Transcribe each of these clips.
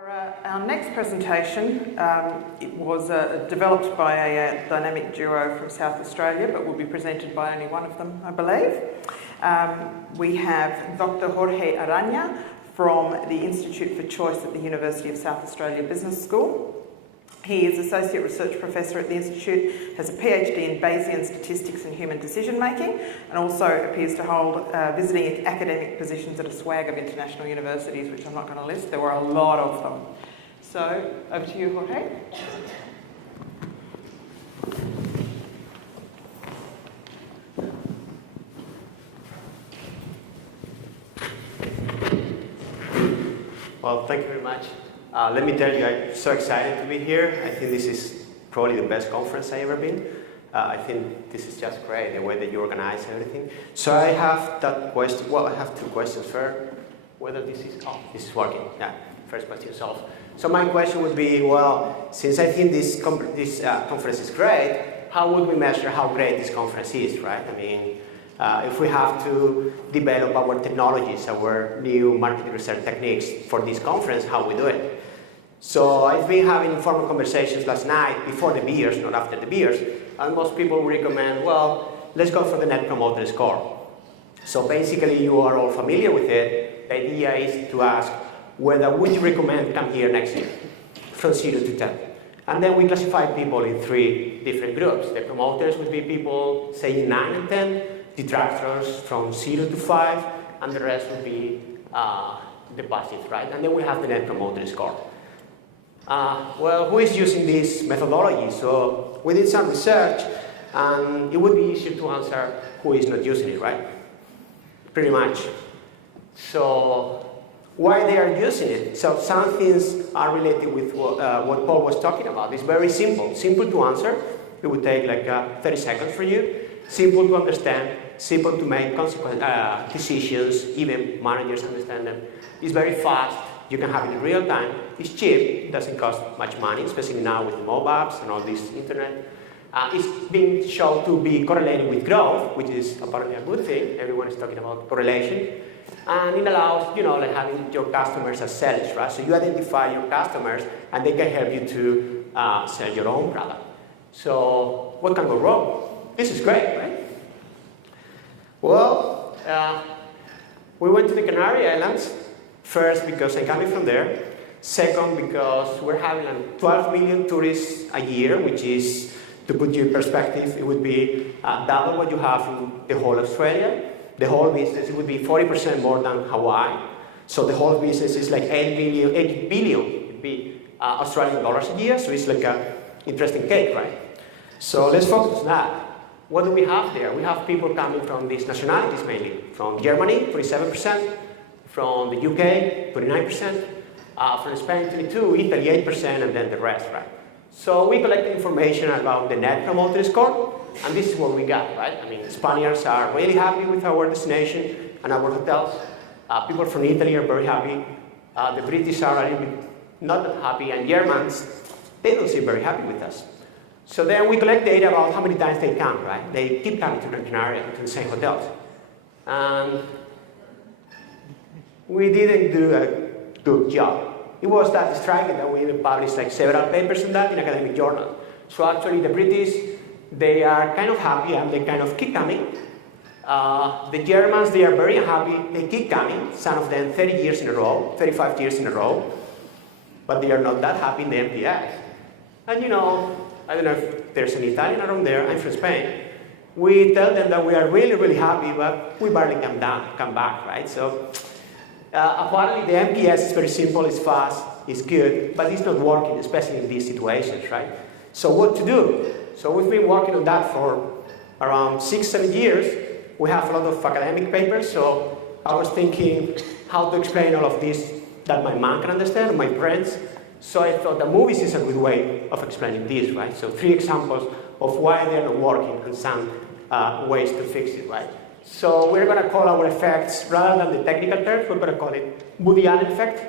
Our next presentation it was developed by a dynamic duo from South Australia, but will be presented by only one of them, I believe. We have Dr. Jorge Arana from the Institute for Choice at the University of South Australia Business School. He is Associate Research Professor at the Institute, has a PhD in Bayesian Statistics and Human Decision Making, and also appears to hold visiting academic positions at a swag of international universities, which I'm not going to list. There were a lot of them. So, over to you, Jorge. Well, thank you very much. Let me tell you, I'm so excited to be here. I think this is probably the best conference I've ever been. I think this is just great, the way that you organize everything. So I have that question. Well, I have two questions. First, whether this is working. Yeah, first question solved. So my question would be, well, since I think this conference is great, how would we measure how great this conference is, right? I mean, if we have to develop our technologies, our new market research techniques for this conference, how we do it. So I've been having informal conversations last night before the beers, not after the beers, and most people recommend, well, let's go for the Net Promoter Score. So basically, you are all familiar with it. The idea is to ask whether would you recommend come here next year, from 0 to 10. And then we classify people in three different groups. The promoters would be people saying 9 and 10, detractors from 0 to 5, and the rest would be the passive, right? And then we have the Net Promoter Score. Well, who is using this methodology? So we did some research, and it would be easier to answer who is not using it, right? Pretty much. So why they are using it? So some things are related with what Paul was talking about. It's very simple. Simple to answer. It would take like 30 seconds for you. Simple to understand. Simple to make decisions. Even managers understand them. It's very fast. You can have it in real time. It's cheap. It doesn't cost much money, especially now with the mobile apps and all this internet. It's being shown to be correlated with growth, which is apparently a good thing. Everyone is talking about correlation. And it allows, like having your customers as sellers, right? So you identify your customers, and they can help you to sell your own product. So what can go wrong? This is great, right? Well, we went to the Canary Islands. First, because I'm coming from there. Second, because we're having 12 million tourists a year, which is, to put you in perspective, it would be double what you have in the whole Australia. The whole business, it would be 40% more than Hawaii. So the whole business is like 8 billion would be Australian dollars a year. So it's like an interesting cake, right? So let's focus on that. What do we have there? We have people coming from these nationalities mainly. From Germany, 27%. From the UK, 29%. From Spain, 22%. Italy, 8%. And then the rest, right? So we collected information about the Net Promoter Score. And this is what we got, right? I mean, Spaniards are really happy with our destination and our hotels. People from Italy are very happy. The British are a little bit not that happy. And Germans, they don't seem very happy with us. So then we collect data about how many times they come, right? They keep coming to the Canary, to the same hotels. And we didn't do a good job. It was that striking that we even published like several papers on that in academic journals. So actually the British, they are kind of happy and they kind of keep coming. The Germans, they are very happy, they keep coming, some of them 30 years in a row, 35 years in a row, but they are not that happy in the MPS. And I don't know if there's an Italian around there, I'm from Spain. We tell them that we are really, really happy, but we barely come back, right? So apparently the MPS is very simple, it's fast, it's good, but it's not working, especially in these situations, right? So what to do? So we've been working on that for around 6-7 years. We have a lot of academic papers, so I was thinking how to explain all of this that my mom can understand, and my friends. So I thought that movies is a good way of explaining this, right? So 3 examples of why they're not working and some ways to fix it, right? So we're going to call our effects, rather than the technical terms, we're going to call it Woody Allen effect,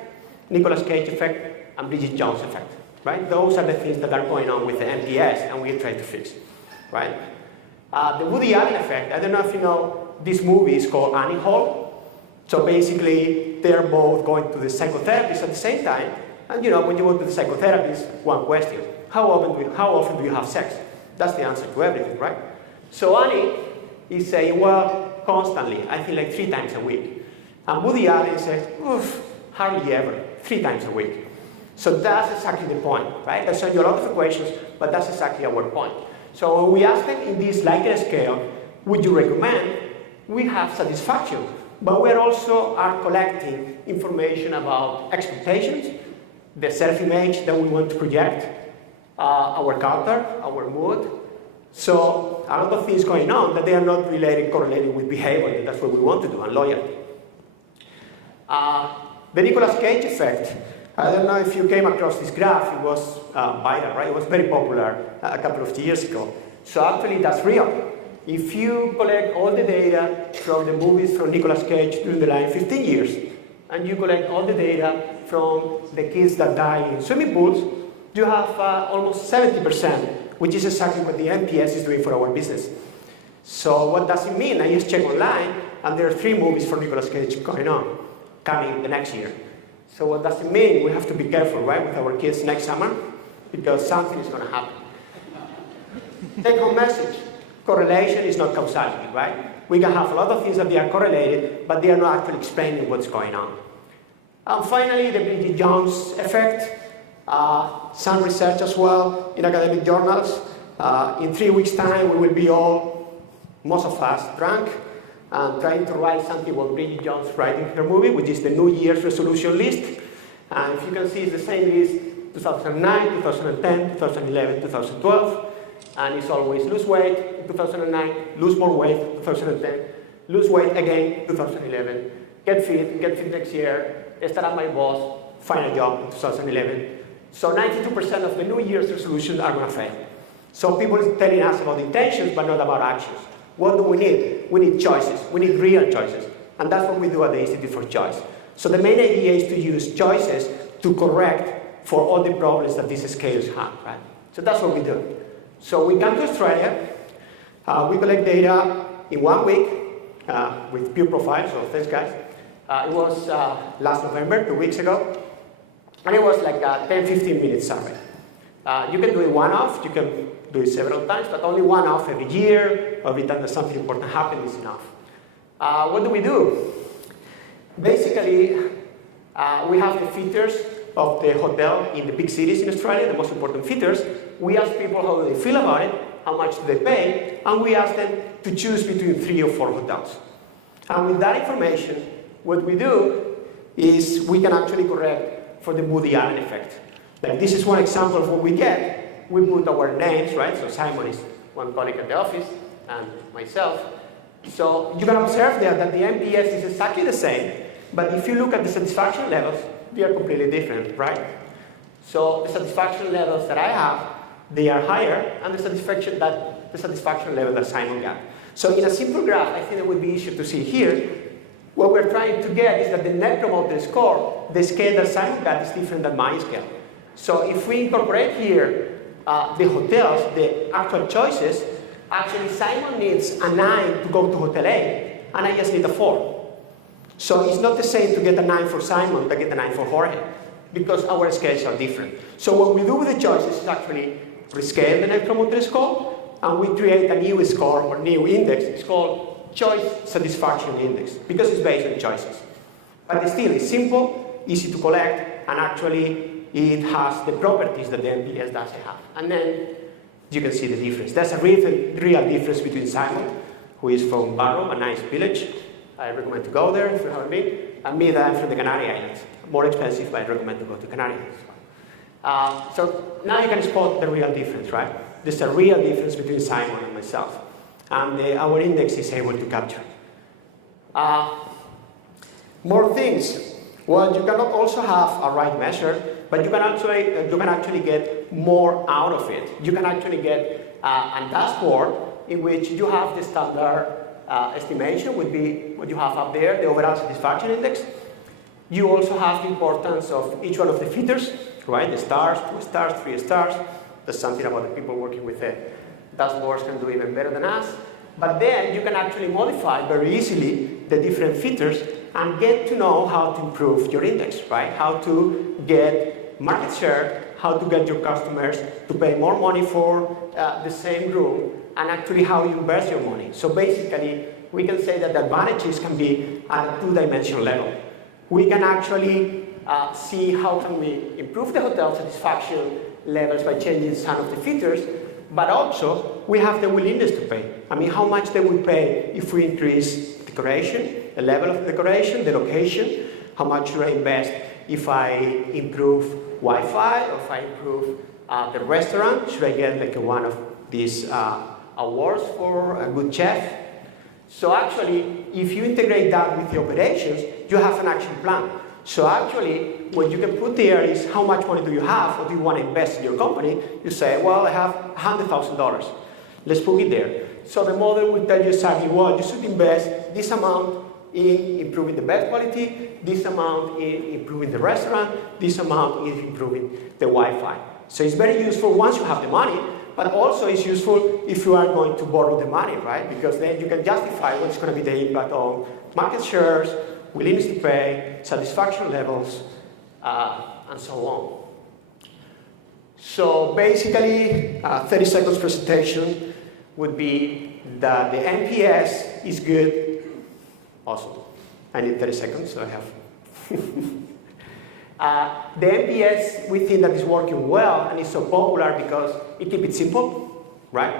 Nicolas Cage effect, and Bridget Jones effect, right? Those are the things that are going on with the MPS, and we try to fix, right? The Woody Allen effect, I don't know if you know, this movie is called Annie Hall. So basically, they're both going to the psychotherapist at the same time, And you know, when you go to the psychotherapist, one question, how often do you have sex? That's the answer to everything, right? So Annie is saying, well, constantly, I think like 3 times a week. And Woody Allen says, oof, hardly ever, 3 times a week. So that's exactly the point, right? I sent you a lot of equations, but that's exactly our point. So when we ask them in this Likert scale, would you recommend? We have satisfaction, but we also are collecting information about expectations, the self-image that we want to project, our culture, our mood. So a lot of things going on that they are not related, correlated with behavior. That's what we want to do, and loyalty. The Nicolas Cage effect. I don't know if you came across this graph. It was viral, right? It was very popular a couple of years ago. So actually, that's real. If you collect all the data from the movies from Nicolas Cage during the last 15 years, and you collect all the data from the kids that die in swimming pools, you have almost 70%, which is exactly what the NPS is doing for our business. So what does it mean? I just check online, and there are 3 movies for Nicolas Cage coming the next year. So what does it mean? We have to be careful, right, with our kids next summer, because something is going to happen. Take home message. Correlation is not causality, right? We can have a lot of things that they are correlated, but they are not actually explaining what's going on. And finally, the Bridget Jones effect. Some research as well in academic journals. In 3 weeks' time, we will be all, most of us, drunk and trying to write something what Bridget Jones writing in her movie, which is the New Year's resolution list. And if you can see, it's the same list, 2009, 2010, 2011, 2012. And it's always lose weight in 2009, lose more weight 2010, lose weight again 2011, get fit next year, start up my boss, find a job in 2011. So 92% of the New Year's resolutions are going to fail. So people are telling us about intentions, but not about actions. What do we need? We need choices. We need real choices. And that's what we do at the Institute for Choice. So the main idea is to use choices to correct for all the problems that these scales have, right? So that's what we do. So we come to Australia, we collect data in 1 week with peer profiles, so thanks guys. It was last November, 2 weeks ago, and it was like a 10-15 minute survey. You can do it one-off, you can do it several times, but only one-off every year, or every time that something important happens is enough. What do? Basically, we have the features of the hotel in the big cities in Australia, the most important features. We ask people how do they feel about it, how much do they pay, and we ask them to choose between 3 or 4 hotels. And with that information, what we do is we can actually correct for the Woody Allen effect. Like this is one example of what we get. We put our names, right? So Simon is one colleague at the office, and myself. So you can observe there that the NPS is exactly the same, but if you look at the satisfaction levels, they are completely different, right? So the satisfaction levels that I have, they are higher, and the satisfaction level that Simon got. So in a simple graph, I think it would be easier to see here. What we're trying to get is that the Net Promoter Score, the scale that Simon got, is different than my scale. So if we incorporate here the hotels, the actual choices, actually Simon needs a 9 to go to Hotel A, and I just need a 4. So it's not the same to get a 9 for Simon to get a 9 for Jorge, because our scales are different. So what we do with the choices is actually rescale the Net Promoter Score, and we create a new score or new index. It's called Choice Satisfaction Index, because it's based on choices. But still, it's simple, easy to collect, and actually it has the properties that the NPS doesn't have. And then you can see the difference. There's a real difference between Simon, who is from Barrow, a nice village. I recommend to go there if you haven't been. And me, that I'm from the Canary Islands. More expensive, but I recommend to go to Canary Islands. So now you can spot the real difference, right? There's a real difference between Simon and myself. And our index is able to capture. More things. Well, you cannot also have a right measure, but you can actually get more out of it. You can actually get a dashboard in which you have the standard estimation would be what you have up there, the overall satisfaction index. You also have the importance of each one of the features, right? The stars, 2 stars, 3 stars. There's something about the people working with the dashboards can do even better than us. But then you can actually modify very easily the different features and get to know how to improve your index, right? How to get market share, how to get your customers to pay more money for the same room, and actually how you invest your money. So basically, we can say that the advantages can be at a two-dimensional level. We can actually see how can we improve the hotel satisfaction levels by changing some of the features, but also we have the willingness to pay. I mean, how much they will pay if we increase decoration, the level of decoration, the location, how much should I invest if I improve Wi-Fi, or if I improve the restaurant, should I get like one of these awards for a good chef? So actually, if you integrate that with the operations, you have an action plan. So actually, what you can put there is how much money do you have, or do you want to invest in your company? You say, well, I have $100,000. Let's put it there. So the model will tell you exactly, well, you should invest this amount in improving the bed quality, this amount in improving the restaurant, this amount in improving the Wi-Fi. So it's very useful once you have the money, but also it's useful if you are going to borrow the money, right? Because then you can justify what's going to be the impact on market shares, willingness to pay, satisfaction levels, and so on. So basically, 30 seconds presentation would be that the NPS is good. Awesome. I need 30 seconds, so I have. The NPS, we think that is working well, and it's so popular because it keeps it simple, right?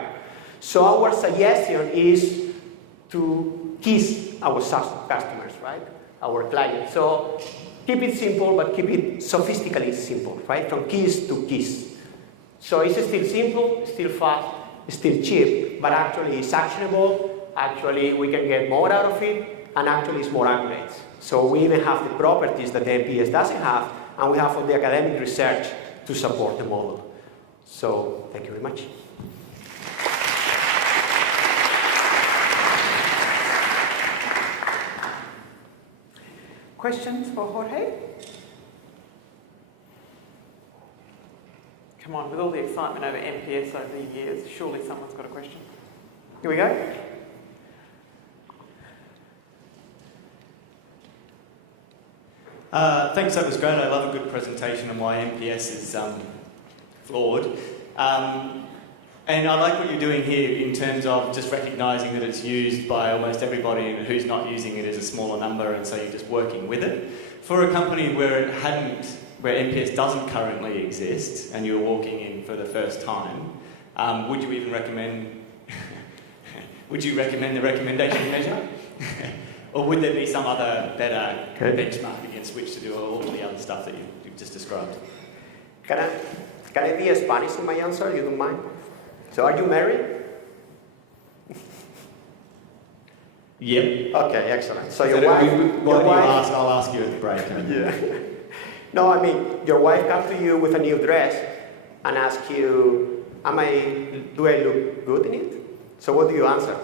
So our suggestion is to kiss our customers, right? Our clients. So keep it simple, but keep it sophisticatedly simple, right? From kiss to kiss. So it's still simple, still fast, still cheap, but actually it's actionable. Actually, we can get more out of it, and actually it's more accurate. So we even have the properties that the NPS doesn't have, and we have all the academic research to support the model. So thank you very much. Questions for Jorge? Come on, with all the excitement over NPS over the years, surely someone's got a question. Here we go. Thanks, that was great. I love a good presentation on why NPS is flawed. And I like what you're doing here in terms of just recognising that it's used by almost everybody, and who's not using it is a smaller number, and so you're just working with it. For a company where NPS doesn't currently exist, and you're walking in for the first time, would you even recommend? Would you recommend the recommendation measure? Or would there be some other better benchmark against which to do all of the other stuff that you've just described? Can I be a Spanish in my answer? You don't mind? So are you married? Yep. Okay, excellent. So your wife... I'll ask you at the break. Yeah. No, I mean, your wife comes to you with a new dress and asks you, do I look good in it? So what do you answer?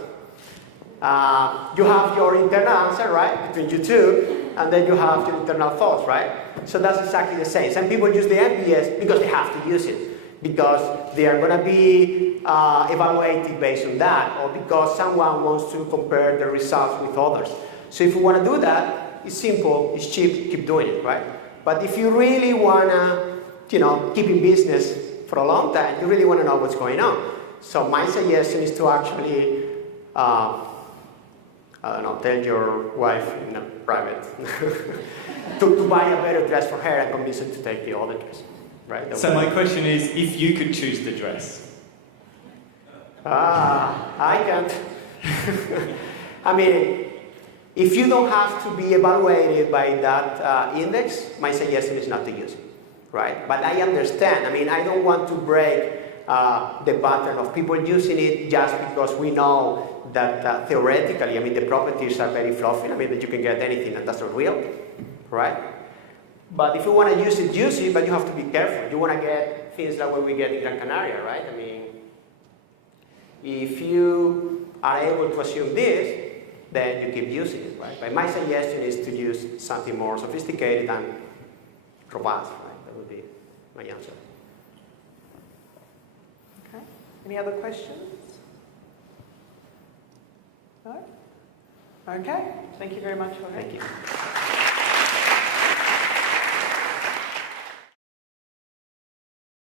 You have your internal answer, right, between you two, and then you have your internal thoughts, right? So that's exactly the same. Some people use the NPS because they have to use it, because they are going to be evaluated based on that, or because someone wants to compare the results with others. So if you want to do that, it's simple, it's cheap, keep doing it, right? But if you really want to, keep in business for a long time, you really want to know what's going on. So my suggestion is to actually, tell your wife in a private to buy a better dress for her and convince her to take the other dress, right? So my question is, if you could choose the dress? I can't. I mean, if you don't have to be evaluated by that index, my suggestion is not to use it, right? But I understand. I mean, I don't want to break the pattern of people using it just because we know that theoretically, I mean, the properties are very fluffy. I mean, that you can get anything, and that's not real, right? But if you want to use it, but you have to be careful. You want to get things like what we get in Gran Canaria, right? I mean, if you are able to assume this, then you keep using it, right? But my suggestion is to use something more sophisticated and robust, right? That would be my answer. Okay. Any other questions? No? Okay. Thank you very much, Jorge. Thank you.